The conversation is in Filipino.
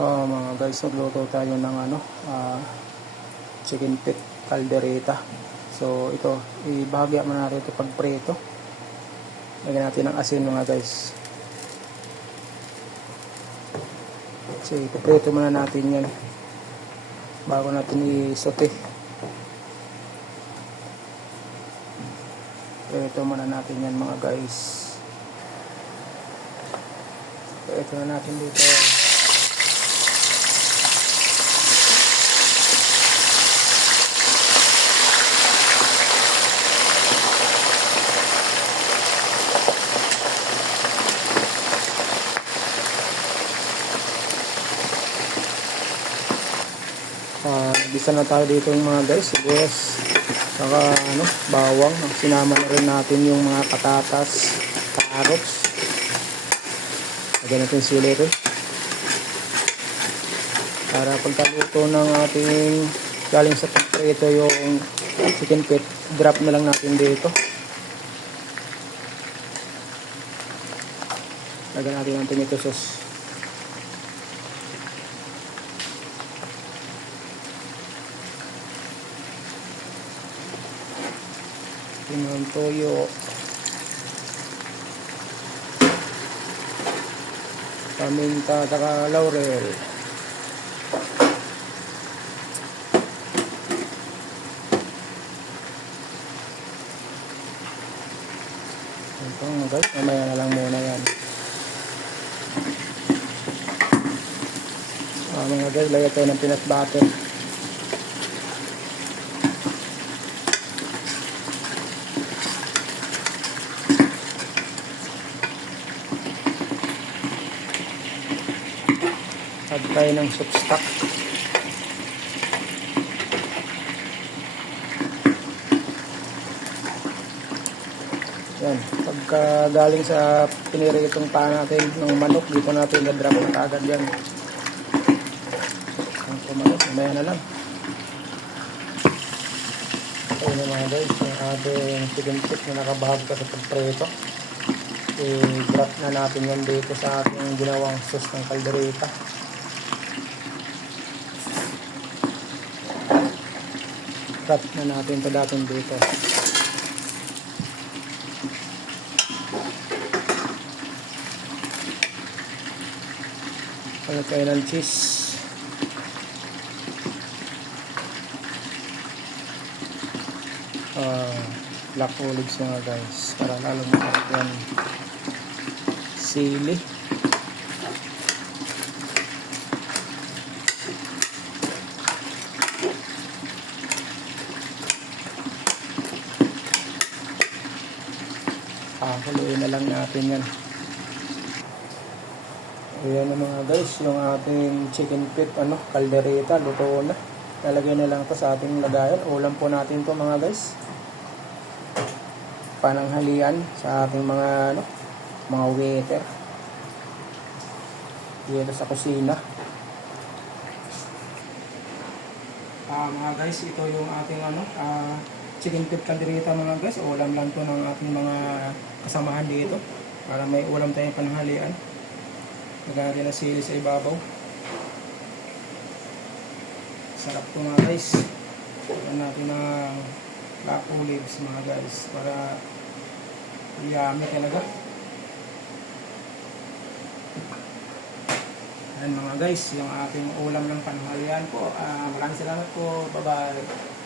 Mga guys, nagluto tayo ng chicken feet caldereta. So ito, ibahagya mo natin ito pag preto. Lagyan natin ng asin mga guys. Kasi ipipreto muna natin yan bago natin i-saute. Preto muna natin yan mga guys. Preto na natin dito. Gisa na tayo dito yung mga guys, sibuyas, saka bawang. Sinama na rin natin yung mga patatas, carrots. Lagyan natin sili rin para pagkaluto ng ating galing sa pagprito yung chicken feet, drop na lang natin dito. Lagyan natin ng tomato sauce. Yung toyo, paminta, saka laurel. Ito mga guys, mamaya na lang muna yan. Mga guys, lagyan tayo ng peanut butter. Add tayo ng soup stock. Yan. Pagka galing sa piniri itong paa natin ng manok, dito natin na-drop na kagad yan. Ang pumanok, mamaya na lang. Ito na mga guys, yung ating chicken feet na nakabahag ka sa pagpreto. I-drop na natin yan dito sa ating ginawang sauce ng caldereta. Drop na natin ito datin dito. Ano tayo ng cheese. Black olives mga guys. Para lalo masarap yan. Sili. Haluin na lang natin yan. Ayan na mga guys, yung ating chicken feet caldereta, luto na. Lalagay na lang ito sa ating lagayan. Ulam po natin to mga guys. Pananghalian sa ating mga waiter dito sa kusina. Mga guys, ito yung ating chicken feet caldereta mga guys. Ulam lang to ng ating mga kasamahan dito para may ulam tayong pananghalian. Lagyan na sili sa ibabaw. Sarap to mga guys. Lagyan natin ng black olives mga guys para yummy talaga. Ayan mga guys, yung ating ulam ng pananghalian po. Maraming salamat po. Bye bye.